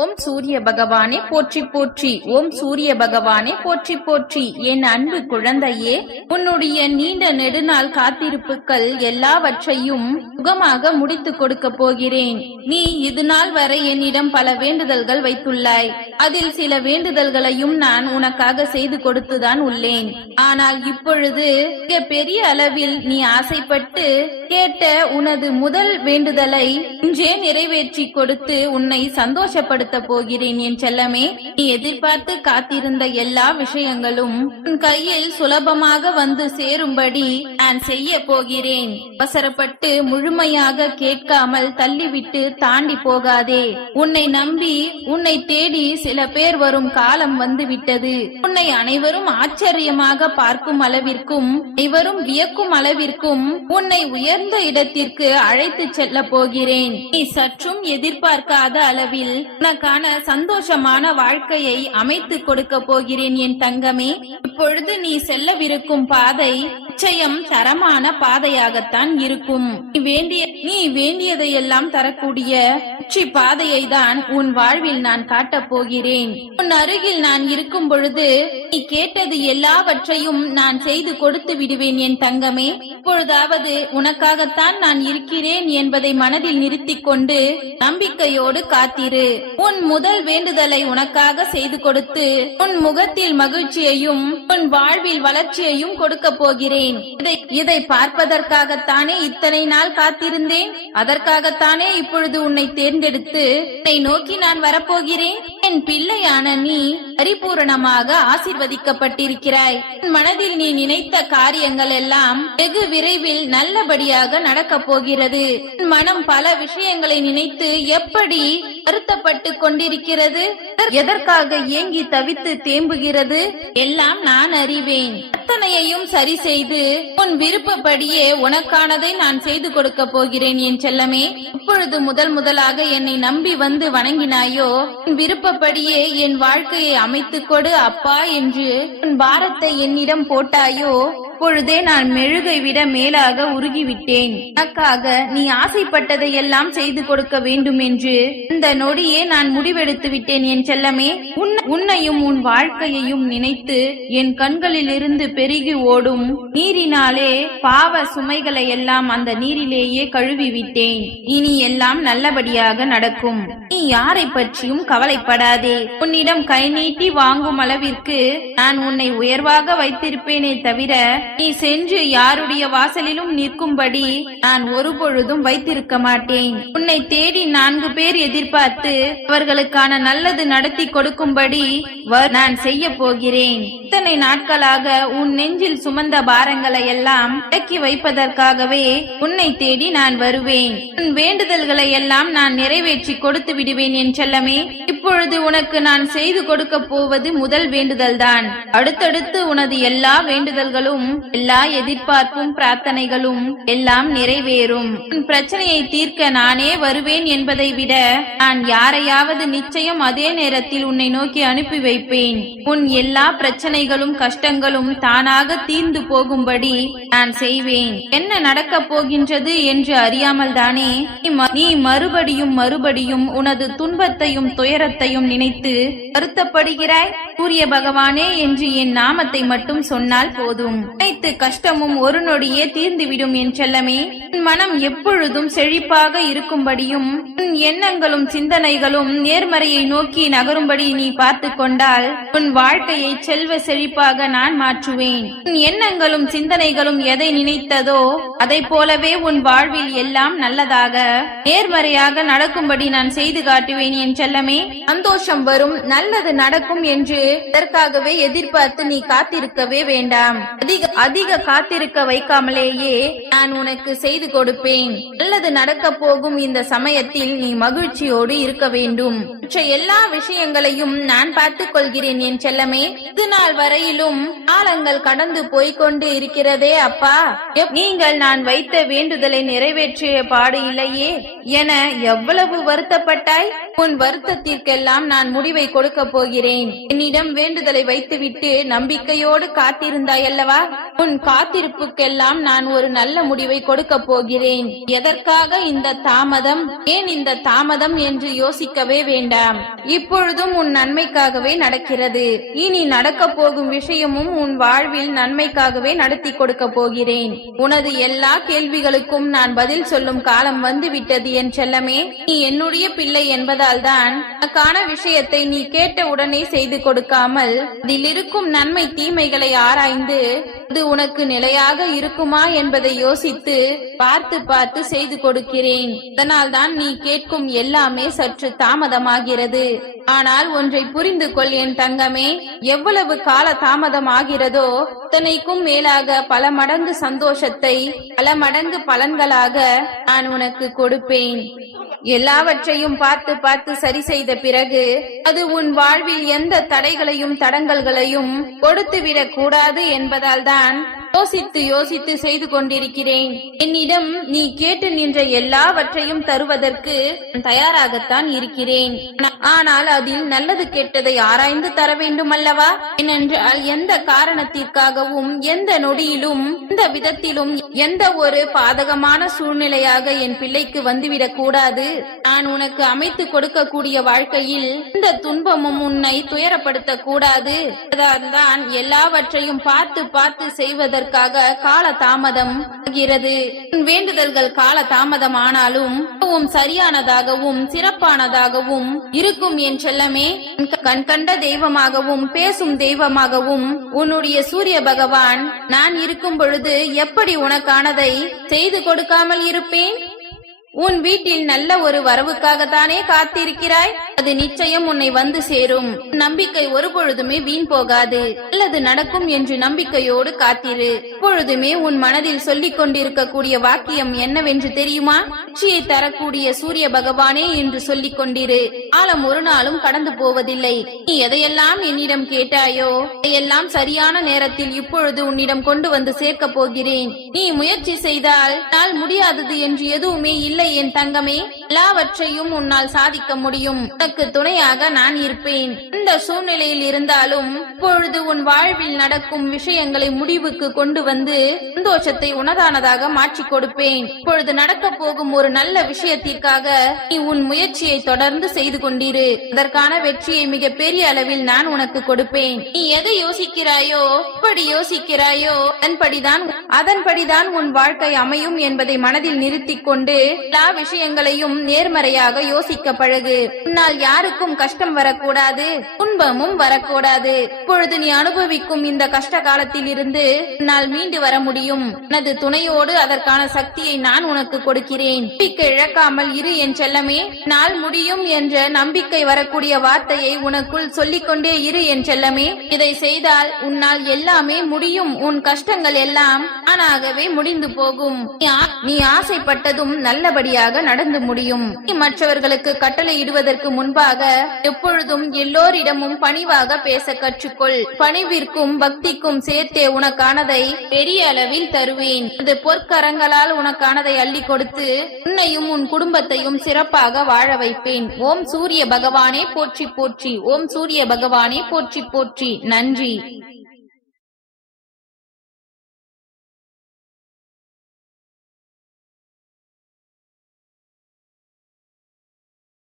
ஓம் சூரிய பகவானே போற்றி போற்றி. ஓம் சூரிய பகவானே போற்றி போற்றி. என் அன்பு குழந்தையே உன்னுடைய நீண்ட நெடுநாள் காத்திருப்புகள் எல்லாவற்றையும் சுகமாக முடித்துக் கொடுக்க போகிறேன். நீ இது நாள் வரை என்னிடம் பல வேண்டுதல்கள் வைத்துள்ளாய். அதில் சில வேண்டுதல்களையும் நான் உனக்காக செய்து கொடுத்துதான் உள்ளேன். ஆனால் இப்பொழுது மிக பெரிய அளவில் நீ ஆசைப்பட்டு கேட்ட உனது முதல் வேண்டுதலை இன்றே நிறைவேற்றி கொடுத்து உன்னை சந்தோஷப்படுத்த போகிறேன் என் செல்லமே. நீ எதிர்பார்த்து காத்திருந்த எல்லா விஷயங்களும் உன் கையில் சுலபமாக வந்து சேரும்படி நான் செய்ய போகிறேன். அவசரப்பட்டு முழுமையாக கேட்காமல் தள்ளிவிட்டு தாண்டி போகாதே. உன்னை நம்பி உன்னை தேடி சில பேர் வரும் காலம் வந்துவிட்டது. உன்னை அனைவரும் ஆச்சரியமாக பார்க்கும் அளவிற்கும் அனைவரும் வியக்கும் அளவிற்கும் உன்னை உயர்ந்த இடத்திற்கு அழைத்து செல்ல போகிறேன். நீ சற்றும் எதிர்பார்க்காத அளவில் உனக்கான சந்தோஷமான வாழ்க்கையை அமைத்து கொடுக்க போகிறேன் என் தங்கமே. இப்பொழுது நீ செல்லவிருக்கும் பாதை நிச்சயம் தரமான பாதையாகத்தான் இருக்கும். நீ வேண்டிய நீ வேண்டியதையெல்லாம் தரக்கூடிய உச்சி பாதையை தான் உன் வாழ்வில் நான் காட்டப் போகிறேன். உன் அருகில் நான் இருக்கும் பொழுது நீ கேட்டது எல்லாவற்றையும் நான் செய்து கொடுத்து விடுவேன் என் தங்கமே. இப்பொழுதாவது உனக்காகத்தான் நான் இருக்கிறேன் என்பதை மனதில் நிறுத்திக் கொண்டு நம்பிக்கையோடு காத்திரு. உன் முதல் வேண்டுதலை உனக்காக செய்து கொடுத்து உன் முகத்தில் மகிழ்ச்சியையும் உன் வாழ்வில் வளர்ச்சியையும் கொடுக்க போகிறேன். இதை இதை பார்ப்பதற்காகத்தானே இத்தனை நாள் காத்திருந்தேன்? அதற்காகத்தானே இப்பொழுது உன்னை தேர்ந்தெடுத்து உன்னை நோக்கி நான் வரப்போகிறேன்? என் பிள்ளையான நீ பரிபூரணமாக ஆசிர்வதிக்கப்பட்டிருக்கிறாய். உன் மனதில் நீ நினைத்த காரியங்கள் எல்லாம் வெகு விரைவில் நல்லபடியாக நடக்கப் போகிறது. உன் மனம் பல விஷயங்களை நினைத்து எப்படி வருத்தப்பட்டு கொண்டிருக்கிறது. எதற்காக ஏங்கி தவித்து தேம்புகிறது? எல்லாம் நான் அறிவேன். அத்தனையையும் சரி செய்து உன் விருப்பப்படியே உனக்கானதை நான் செய்து கொடுக்க போகிறேன் என் செல்லமே. இப்பொழுது முதல் முதலாக என்னை நம்பி வந்து வணங்கினாயோ உன் விருப்பப்படியே என் வாழ்க்கையை அமைத்துக் கொடு அப்பா என்று உன் பாரத்தை என்னிடம் போட்டாயோ அப்பொழுதே நான் மெழுகை விட மேலாக உருகிவிட்டேன். உனக்காக நீ ஆசைப்பட்டதை எல்லாம் செய்து கொடுக்க வேண்டும் என்று இந்த நொடியே நான் முடிவெடுத்து விட்டேன் என் செல்லமே. உன்- உன்னையும் உன் வாழ்க்கையையும் நினைத்து என் கண்களில் இருந்து பெருகி ஓடும் நீரினாலே பாவ சுமைகளை எல்லாம் அந்த நீரிலேயே கழுவி விட்டேன். இனி எல்லாம் நல்லபடியாக நடக்கும். நீ யாரை பற்றியும் கவலைப்படாதே. உன்னிடம் கை நீட்டி வாங்கும் அளவிற்கு நான் உன்னை உயர்வாக வைத்திருப்பேனே தவிர நீ சென்று யாருடைய வாசலிலும் நிற்கும்படி நான் ஒருபொழுதும் வைத்திருக்க மாட்டேன். உன்னை தேடி நான்கு பேர் எதிர்பார்த்து அவர்களுக்கான நல்லது நடத்தி கொடுக்கும்படி வ- நான் செய்ய போகிறேன். இத்தனை நாட்களாக உன் நெஞ்சில் சுமந்த பாரங்களை எல்லாம் அடக்கி வைப்பதற்காகவே உன்னை தேடி நான் வருவேன். உன் வேண்டுதல்களை எல்லாம் நான் நிறைவேற்றி கொடுத்து விடுவேன் என் செல்லமே. இப்பொழுது உனக்கு நான் செய்து கொடுக்க போவது முதல் வேண்டுதல்தான். அடுத்தடுத்து உனது எல்லா வேண்டுதல்களும் எல்லா எதிர்பார்ப்பும் பிரார்த்தனைகளும் எல்லாம் நிறைவேறும். உன் பிரச்சனையை தீர்க்க நானே வருவேன் என்பதை விட நான் யாரையாவது நிச்சயம் அதே நேரத்தில் உன்னை நோக்கி அனுப்பி வைப்பேன். உன் எல்லா பிரச்சனைகளும் கஷ்டங்களும் தானாக தீர்ந்து போகும்படி நான் செய்வேன். என்ன நடக்கப் போகின்றது என்று அறியாமல் தானே நீ மறுபடியும் மறுபடியும் உனது துன்பத்தையும் துயரத்தையும் நினைத்து வருத்தப்படுகிறாய்? சூரிய பகவானே என்று என் நாமத்தை மட்டும் சொன்னால் போதும். அனைத்து கஷ்டமும் ஒரு நொடியே தீர்ந்துவிடும் என் செல்லமே. உன் மனம் எப்பொழுதும் செழிப்பாக இருக்கும்படியும் உன் எண்ணங்களும் சிந்தனைகளும் நேர்மறையை நோக்கி நகரும்படி நீ பார்த்து கொண்டால் உன் வாழ்க்கையை செல்வ செழிப்பாக நான் மாற்றுவேன். உன் எண்ணங்களும் சிந்தனைகளும் எதை நினைத்ததோ அதை போலவே உன் வாழ்வில் எல்லாம் நல்லதாக நேர்மறையாக நடக்கும்படி நான் செய்து காட்டுவேன் என் செல்லமே. சந்தோஷம் வரும் நல்லது நடக்கும் என்று இதற்காகவே எதிர்பார்த்து நீ காத்திருக்கவே வேண்டாம். அதிக அதிக காத்திருக்க வைக்காமலேயே நான் உனக்கு செய்து கொடுப்பேன். நல்லது நடக்க போகும் இந்த சமயத்தில் நீ மகிழ்ச்சியோடு இருக்க வேண்டும். மற்ற எல்லா விஷயங்களையும் நான் பார்த்துக் கொள்கிறேன் என் செல்லமே. இது நாள் வரையிலும் காலங்கள் கடந்து போய்கொண்டு இருக்கிறதே அப்பா. நீங்கள் நான் வைத்த வேண்டுதலை நிறைவேற்றிய பாடு இல்லையே. என எவ்வளவு வருத்தப்பட்டாய்? உன் வருத்தத்திற்கெல்லாம் நான் முடிவை கொடுக்க போகிறேன். என்னிடம் என்னிடம் வேண்டுதலை வைத்துவிட்டு நம்பிக்கையோடு காத்திருந்தாய் அல்லவா? உன் காத்திருப்புக்கெல்லாம் நான் ஒரு நல்ல முடிவை கொடுக்க போகிறேன். எதற்காக இந்த தாமதம்? ஏன் இந்த தாமதம் என்று யோசிக்கவே வேண்டாம். இப்பொழுதும் உன் நன்மைக்காகவே நடக்கிறது. இனி நடக்க போகும் விஷயமும் உன் வாழ்வில் நன்மைக்காகவே நடத்தி கொடுக்க போகிறேன். உனது எல்லா கேள்விகளுக்கும் நான் பதில் சொல்லும் காலம் வந்துவிட்டது என் செல்லமே. நீ என்னுடைய பிள்ளை என்பதால் தான் உனக்கான விஷயத்தை நீ கேட்ட உடனே செய்து கொடுக்காமல் அதில் இருக்கும் நன்மை தீமைகளை ஆராய்ந்து அது உனக்கு நிலையாக இருக்குமா என்பதை யோசித்து பார்த்து பார்த்து செய்து கொடுக்கிறேன். அதனால்தான் நீ கேட்கும் எல்லாமே சற்று தாமதமாகிறது. ஆனால் ஒன்றை புரிந்து கொள் என் தங்கமே எவ்வளவு கால தாமதம் ஆகிறதோ அத்தனைக்கும் மேலாக பல மடங்கு சந்தோஷத்தை பல மடங்கு பலன்களாக நான் உனக்கு கொடுப்பேன். எல்லாவற்றையும் பார்த்து பார்த்து சரி செய்த பிறகு அது உன் வாழ்வில் எந்த தடைகளையும் தடங்கல்களையும் கொடுத்துவிடக் கூடாது என்பதால் தான் man யோசித்து யோசித்து செய்து கொண்டிருக்கிறேன். என்னிடம் நீ கேட்டு நின்ற எல்லாவற்றையும் தருவதற்கு தயாராகத்தான் இருக்கிறேன். ஆனால் அதில் நல்லது கெட்டதை ஆராய்ந்து தர வேண்டும் அல்லவா ஏனென்றால் எந்த காரணத்திற்காகவும் எந்த நொடியிலும் எந்த விதத்திலும் எந்த ஒரு பாதகமான சூழ்நிலையாக என் பிள்ளைக்கு வந்துவிடக் கூடாது. நான் உனக்கு அமைத்து கொடுக்கக்கூடிய வாழ்க்கையில் எந்த துன்பமும் உன்னை துயரப்படுத்த கூடாது. தான் எல்லாவற்றையும் பார்த்து பார்த்து செய்வதற்கு செய்வதற்காக கால தாமதம் ஆகிறது வேண்டுதல்கள் கால தாமதம் ஆனாலும் மிகவும் சரியானதாகவும் சிறப்பானதாகவும் இருக்கும் என் செல்லமே. கண் கண்ட தெய்வமாகவும் பேசும் தெய்வமாகவும் உன்னுடைய சூரிய பகவான் நான் இருக்கும் பொழுது எப்படி உனக்கானதை செய்து கொடுக்காமல் இருப்பேன்? உன் வீட்டில் நல்ல ஒரு வரவுக்காகத்தானே காத்திருக்கிறாய்? அது நிச்சயம் உன்னை வந்து சேரும். நம்பிக்கை ஒரு பொழுதுமே வீண் போகாது. நல்லது நடக்கும் என்று நம்பிக்கையோடு காத்திரு. பொழுதுமே உன் மனதில் சொல்லிக் கொண்டிருக்கக்கூடிய வாக்கியம் என்னவென்று தெரியுமா? வெற்றியை தரக்கூடிய சூரிய பகவானே என்று சொல்லிக் கொண்டிரு. காலம் ஒரு நாளும் கடந்து போவதில்லை. நீ எதையெல்லாம் என்னிடம் கேட்டாயோ அதையெல்லாம் சரியான நேரத்தில் இப்பொழுது உன்னிடம் கொண்டு வந்து சேர்க்க போகிறேன். நீ முயற்சி செய்தால் நான் முடியாதது என்று எதுவுமே இல்லை என் தங்கமே எல்லாவற்றையும் உன்னால் சாதிக்க முடியும். உனக்கு துணையாக நான் இருப்பேன். இந்த சூழ்நிலையில் இருந்தாலும் இப்பொழுது உன் வாழ்வில் நடக்கும் விஷயங்களை முடிவுக்கு கொண்டு வந்து சந்தோஷத்தை உனதானதாக மாற்றி கொடுப்பேன். இப்பொழுது நடக்க போகும் ஒரு நல்ல விஷயத்திற்காக நீ உன் முயற்சியை தொடர்ந்து செய்து கொண்டிரு. அதற்கான வெற்றியை மிக பெரிய அளவில் நான் உனக்கு கொடுப்பேன். நீ எதை யோசிக்கிறாயோ எப்படி யோசிக்கிறாயோ அதன்படிதான் அதன்படிதான் உன் வாழ்க்கை அமையும் என்பதை மனதில் நிறுத்திக் கொண்டு எல்லா விஷயங்களையும் நேர்மறையாக யோசிக்க பழகு. உன்னால் யாருக்கும் கஷ்டம் வரக்கூடாது. துன்பமும் வரக்கூடாது. இப்பொழுது நீ அனுபவிக்கும் இந்த கஷ்ட காலத்தில் இருந்து உன்னால் மீண்டு வர முடியும். எனது துணையோடு அதற்கான சக்தியை நான் உனக்கு கொடுக்கிறேன். நம்பிக்கை இழக்காமல் இரு என் செல்லமே. நாள் முடியும் என்ற நம்பிக்கை வரக்கூடிய வார்த்தையை உனக்குள் சொல்லிக்கொண்டே இரு என் செல்லமே. இதை செய்தால் உன்னால் எல்லாமே முடியும். உன் கஷ்டங்கள் எல்லாம் தானாகவே முடிந்து போகும். நீ ஆ- நீ ஆசைப்பட்டதும் நல்லபடியாக நடந்து முடியும். செய்யும் மற்றவர்களுக்கு கட்டளை இடுவதற்கு முன்பாக எப்பொழுதும் எல்லோரிடமும் பணிவாக பேச கற்றுக்கொள். பணிவிற்கும் பக்திக்கும் சேர்த்தே உனக்கானதை பெரிய அளவில் தருவேன். அது பொற்கரங்களால் உனக்கானதை அள்ளி கொடுத்து உன்னையும் உன் குடும்பத்தையும் சிறப்பாக வாழ வைப்பேன். ஓம் சூரிய பகவானே போற்றி போற்றி. ஓம் சூரிய பகவானே போற்றி போற்றி. நன்றி.